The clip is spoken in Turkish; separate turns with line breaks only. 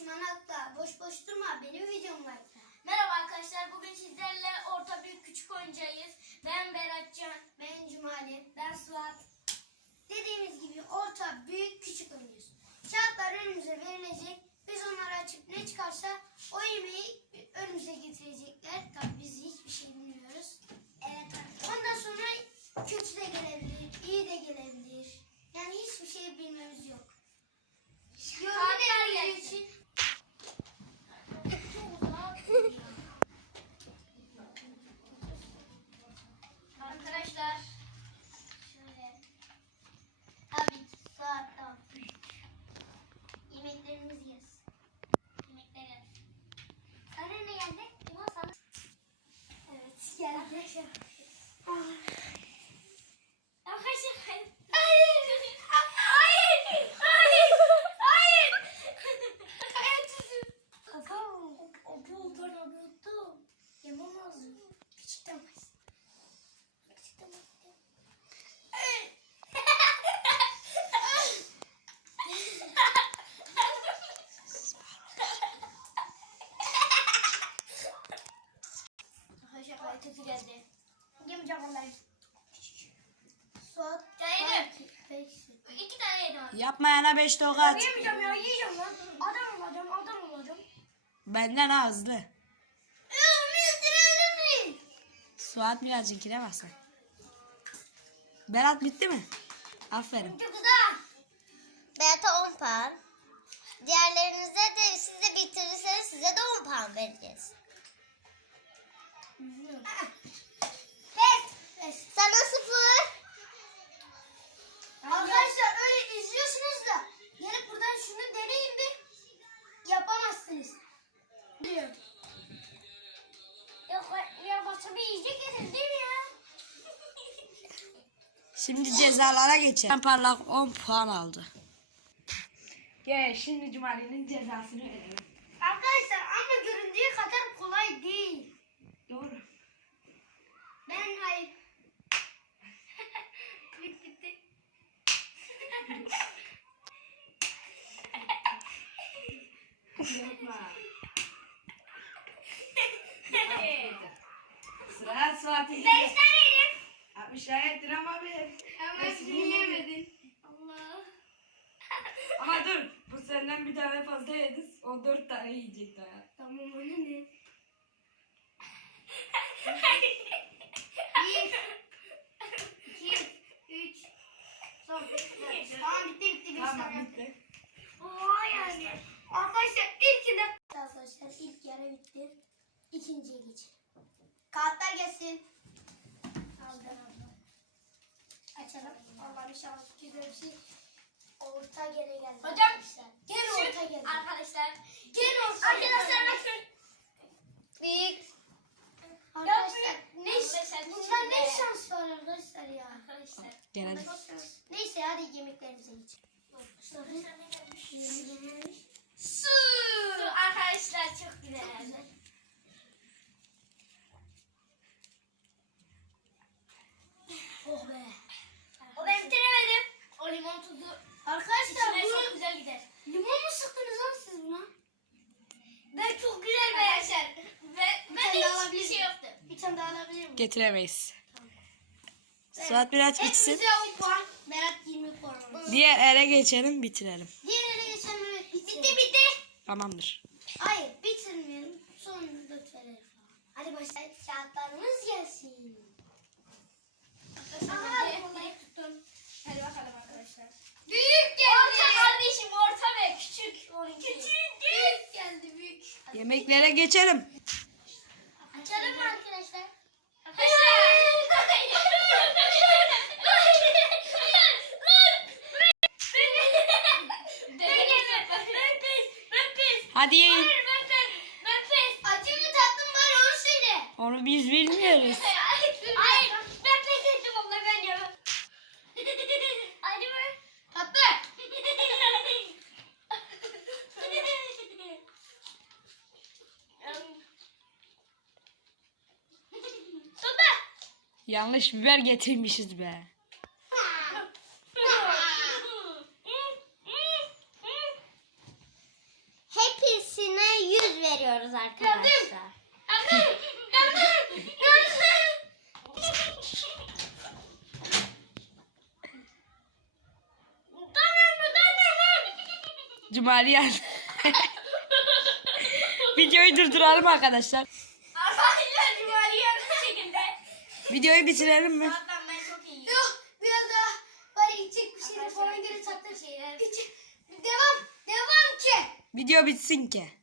Manak'ta boş boş durma, benim videom var.
Merhaba arkadaşlar, bugün sizlerle orta büyük küçük oynayacağız. Ben Beratcan,
Ben Cumali, ben Suat. Dediğimiz gibi orta, büyük, küçük oynuyoruz. Kağıtlar önümüze verilecek. Biz onları açıp ne çıkarsa o yemeği önümüze getirecekler. Tabii biz hiçbir şey bilmiyoruz. Evet. Ondan sonra kötü de gelebilir, iyi de gelebilir. Yani hiçbir şey bilmemiz yok.
Kağıtlar
Gördüğünüz
gelsin.
için
Arkadaşlar,
şöyle. Tabii ki Suat'tan yemeklerimiz gelsin.
yemekler gelsin.
Sana ne geldi? Limon sana. Evet geldi.
Arkadaşlar, hayır.
Abu ben unuttum. Yemem lazım. Küçükten başla. Küçükten başla.
Arkadaşlar, kötü geldi.
Yemeyeceğim vallahi. Suat.
Yedim.
Peki.
2 tane yedim abi.
Yapmayana 5 tokat.
Yemeyeceğim ya, yiyeceğim lan. Adam olacağım.
Benden ha, hızlı.
Öldürebilir mi?
Suat birazcık giremezsin. Berat bitti mi? Aferin.
Çok güzel.
Berat'a 10 puan. Diğerlerinize de siz de bitirirseniz size de 10 puan vereceğiz.
Pes.
Sana 0.
Arkadaşlar öyle izliyorsunuz da gelip buradan şunu deneyin bir yapamazsınız. Diyor. Ya başka bir yiyecek getirdin değil mi ya?
Şimdi cezalara geçelim. Parlak 10 puan aldı. Gel şimdi Cumali'nin cezasını verelim.
Arkadaşlar ama göründüğü kadar kolay değil.
Doğru.
Ben hayır. Bitti.
Yapma. Sıra Suat'ın.
5 tane yedim.
60 ettin ama bir.
Ama
Nasıl
yemedin. Allah.
Ama dur. Bu senden bir tane fazla yedin. O 4 tane yiyecek daha.
Tamam o ne? 1 2 3 son. Tamam bitti.
Tamam bitti.
Oo yani. Arkadaşlar ilk yarı bitti. İkinciye geç. Kağıtlar gelsin. Aldım. Açalım. Allah'ım inşallah güzel bir şey. Orta gene geldi.
Hocam,
arkadaşlar. Gene orta geldi.
Arkadaşlar,
Gene orta
arkadaşlar
geldi.
bakın.
Büyük.
Arkadaşlar
Arkadaşlar,
bunlar ne
küçük de.
şans var arkadaşlar ya.
Arkadaşlar.
Gene
Neyse hadi yemeklerimize geçelim.
Arkadaşlar ne gelmiş?
Yemek.
Su. Arkadaşlar çok güzel.
Oh be.
O ben bitiremedim. O limon tuzu
Arkadaşlar
içine çok
bu
güzel gider.
limon mu sıktınız lan siz buna?
Ben çok güzel arkadaşlar. Ben
tane
de
daha
hiçbir
alabilir
şey yoktu.
Bir tane daha alabilir miyim?
getiremeyiz. Suat biraz içsin.
Hepimize 10 puan. Berat 20 puan almış.
Diğer ele geçelim, bitirelim.
Diğerine geçenler
Bitti.
Tamamdır.
Hayır bitirmeyelim. Son 4 verelim falan. Hadi başlayalım. Kağıtlarımız gelsin. Aha bunları tuttum.
Hadi bakalım arkadaşlar.
Büyük geldi.
Orta kardeşim, orta ve küçük.
Büyük geldi büyük.
Yemeklere geçelim.
Açalım mı arkadaşlar?
Hadi yiyin.
Acı mı tatlı mı var onu söyle.
Onu biz bilmiyoruz.
Hayır, ben pes ettim onunla, ben yemem. Hadi be.
Tatlı.
Yanlış biber getirmişiz be.
Hepiniz yapıyoruz arkadaşlar.
Cumali yani. Videoyu durduralım arkadaşlar.
Arkadaşlar Cumali yarın şekilde.
Videoyu bitirelim mi?
Zaten ben çok iyiyim.
Yok biraz daha var içecek bir şeyler falan geri çatlar şeyler. Devam ki.
Video bitsin ki.